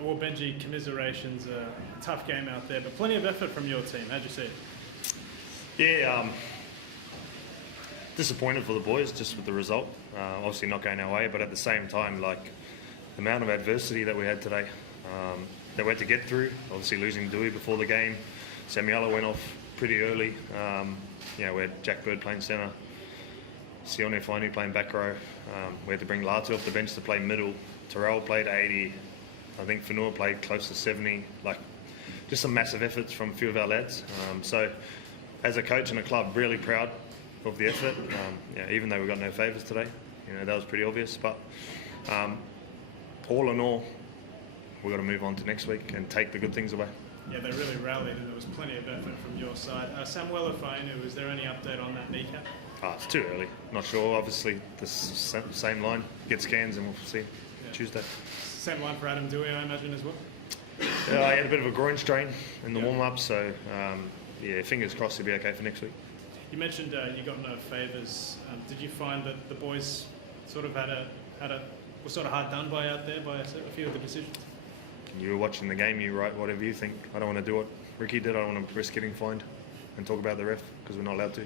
Well, Benji, commiserations, a tough game out there, but plenty of effort from your team. How'd you see it? Yeah, disappointed for the boys just with the result. Obviously not going our way, but at the same time, like the amount of adversity that we had today, that we had to get through. Obviously losing Dewey before the game. Samuela went off pretty early. We had Jack Bird playing centre. Sione Fainu playing back row. We had to bring Latu off the bench to play middle. Terrell played 80. I think Fanua played close to 70. Like, just some massive efforts from a few of our lads. So, as a coach and a club, really proud of the effort. Even though we got no favours today, that was pretty obvious. But all in all, we've got to move on to next week and take the good things away. Yeah, they really rallied, and there was plenty of effort from your side. Samuela Fainu, is there any update on that kneecap? It's too early. Not sure. Obviously, the same line. Get scans and we'll see Tuesday. Same line for Adam Dewey, I imagine, as well? I had a bit of a groin strain in the warm-up, so fingers crossed he'll be okay for next week. You mentioned you got no favours. Did you find that the boys sort of were sort of hard done by out there by a few of the decisions? You were watching the game, you write whatever you think. I don't want to do what Ricky did. I don't want to risk getting fined and talk about the ref because we're not allowed to.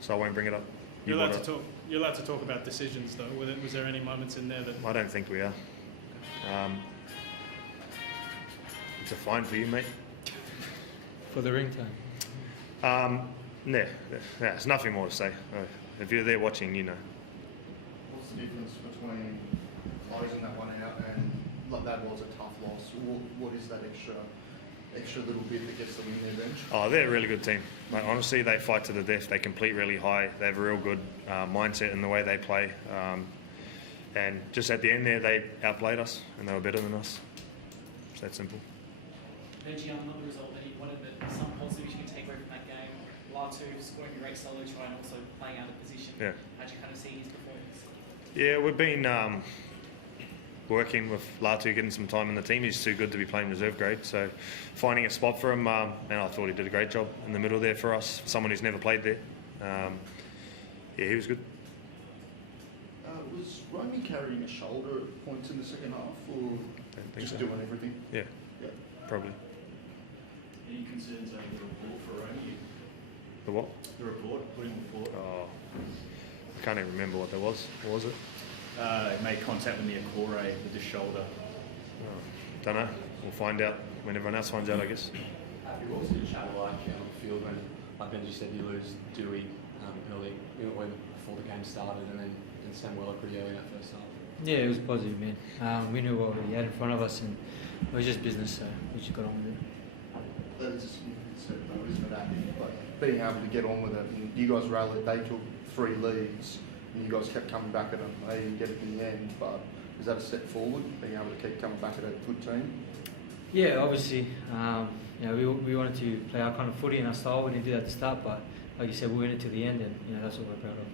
So I won't bring it up. You're allowed to talk about decisions, though. Was there any moments in there that... I don't think we are. It's a fine for you, mate. For the ring time? There's nothing more to say. If you're there watching, you know. What's the difference between closing that one out and that was a tough loss? What is that extra little bit that gets them in their bench? They're a really good team. Like, honestly, they fight to the death. They compete really high. They have a real good mindset in the way they play. And just at the end there, they outplayed us and they were better than us. It's that simple. Benji, not the result that you wanted, but some positives you can take away from that game. Latu scoring a great solo try and also playing out of position. Yeah. How'd you kind of see his performance? Yeah, we've been working with Latu, getting some time in the team. He's too good to be playing reserve grade, so finding a spot for him, and I thought he did a great job in the middle there for us, someone who's never played there. He was good. Was Romy carrying a shoulder at points in the second half, or just doing everything? Yeah, probably. Any concerns over the report for Romy? The what? The report, putting the report. I can't even remember what that was. What was it? Made contact with the Akore with the shoulder. Don't know. We'll find out when everyone else finds out, I guess. What was the chat like on the field when, like Benji said, you lose Dewey early, before the game started, and then Samuela pretty early in that first half? Yeah, it was positive, man. We knew what we had in front of us, and it was just business, so we just got on with it. That is a significant step, though, isn't it? But being able to get on with it, and you guys rallied, they took 3 leads, and you guys kept coming back at them. They didn't get it in the end, but is that a step forward, being able to keep coming back at a good team? Yeah, obviously, we wanted to play our kind of footy and our style. We didn't do that at the start, but like you said, we went into the end, and that's what we're proud of.